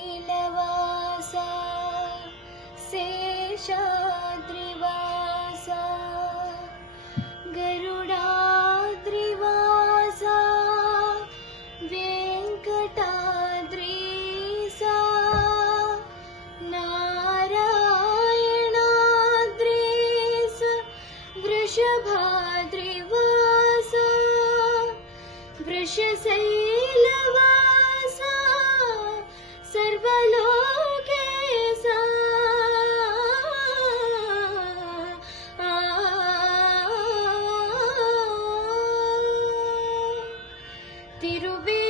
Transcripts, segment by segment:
శ్రీశైలవాసా శేషాద్రివాసా గరుడాద్రివాసా వెంకటాద్రీసా నారాయణాద్రీస వృషభాద్రివాసా వృషశైలవాసా సర్వలోకేశా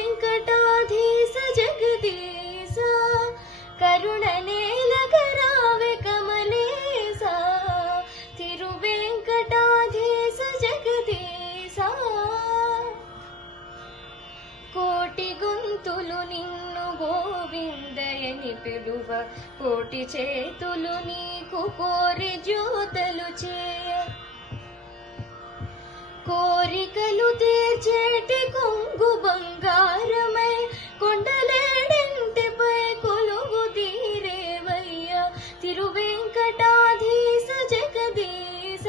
తిరువేంకటాధీశ జగదీశ కరుణనేలకరావె కమలేశ తిరువేంకటాధీశ జగదీశ కోటి గొంతులు నిన్ను గోవిందయని పిలువ కోటి చేతులు నీకు కోరి జ్యోతలు చేయ కోరికలు తీర్చేటి కొంగు బంగారమై కొండలేడింటిపై కొలువు తీరేవయ్య తిరువేంకటాధీశ జగదీశ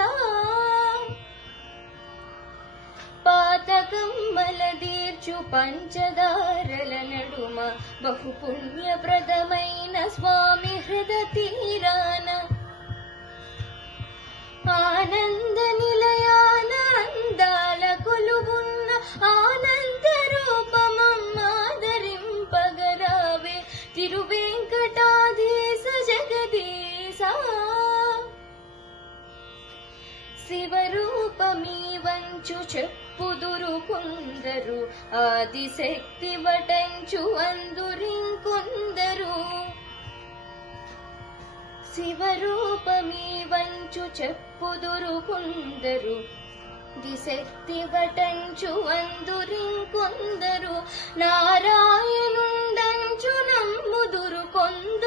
పాతకమ్మల దీర్చు పంచదారల నడుమ బహుపుణ్యప్రదమైన స్వామి హృద తీరాన ఆనంద నిలయాన అందాల కొలువున్న ఆనంద రూపమమ్మాదరింపగరావే తిరువేంకటాధీశ జగదీశ శివరూపమీ వంచు చెప్పుదురు కొందరు ఆదిశక్తి వటంచు అందురింకొందరు శివరూపమీ వంచు చెప్పుదురు కొందరు దిశక్తి వటంచు అందురింకొందరు నారాయణుండంచు నమ్ముదురు కొందరు